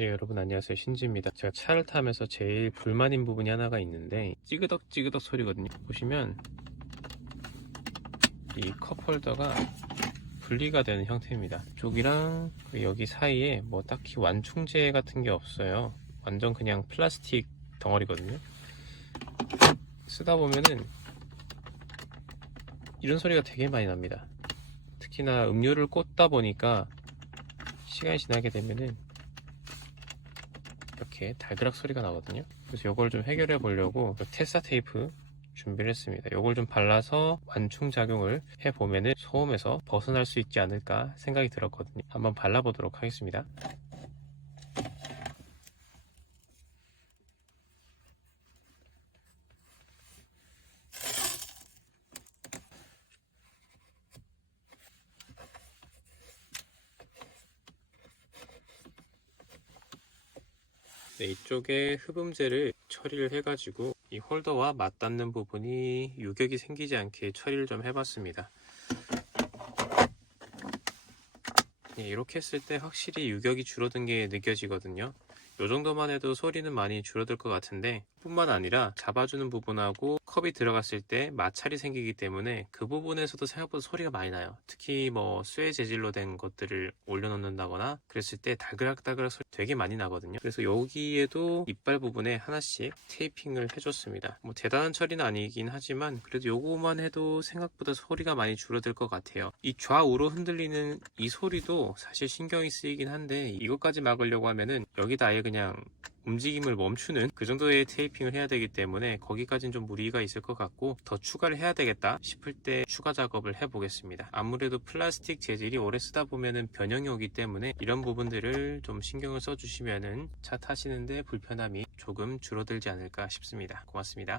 네, 여러분 안녕하세요. 신지입니다. 제가 차를 타면서 제일 불만인 부분이 하나가 있는데 찌그덕찌그덕 소리거든요. 보시면 이 컵홀더가 분리가 되는 형태입니다. 이쪽이랑 여기 사이에 뭐 딱히 완충제 같은 게 없어요. 완전 그냥 플라스틱 덩어리거든요. 쓰다 보면은 이런 소리가 되게 많이 납니다. 특히나 음료를 꽂다 보니까 시간이 지나게 되면은 이렇게 달그락 소리가 나거든요. 그래서 이걸 좀 해결해 보려고 테사 테이프 준비를 했습니다. 이걸 좀 발라서 완충 작용을 해 보면은 소음에서 벗어날 수 있지 않을까 생각이 들었거든요. 한번 발라보도록 하겠습니다. 네, 이쪽에 흡음재를 처리를 해가지고 이 홀더와 맞닿는 부분이 유격이 생기지 않게 처리를 좀 해봤습니다. 네, 이렇게 했을 때 확실히 유격이 줄어든 게 느껴지거든요. 이 정도만 해도 소리는 많이 줄어들 것 같은데, 뿐만 아니라 잡아주는 부분하고 컵이 들어갔을 때 마찰이 생기기 때문에 그 부분에서도 생각보다 소리가 많이 나요. 특히 뭐 쇠 재질로 된 것들을 올려놓는다거나 그랬을 때 달그락달그락 소리 되게 많이 나거든요. 그래서 여기에도 이빨 부분에 하나씩 테이핑을 해줬습니다. 뭐 대단한 처리는 아니긴 하지만 그래도 요거만 해도 생각보다 소리가 많이 줄어들 것 같아요. 이 좌우로 흔들리는 이 소리도 사실 신경이 쓰이긴 한데, 이것까지 막으려고 하면은 여기다 아예 그냥 움직임을 멈추는 그 정도의 테이핑을 해야 되기 때문에 거기까지는 좀 무리가 있을 것 같고, 더 추가를 해야 되겠다 싶을 때 추가 작업을 해 보겠습니다. 아무래도 플라스틱 재질이 오래 쓰다 보면은 변형이 오기 때문에 이런 부분들을 좀 신경을 써 주시면은 차 타시는데 불편함이 조금 줄어들지 않을까 싶습니다. 고맙습니다.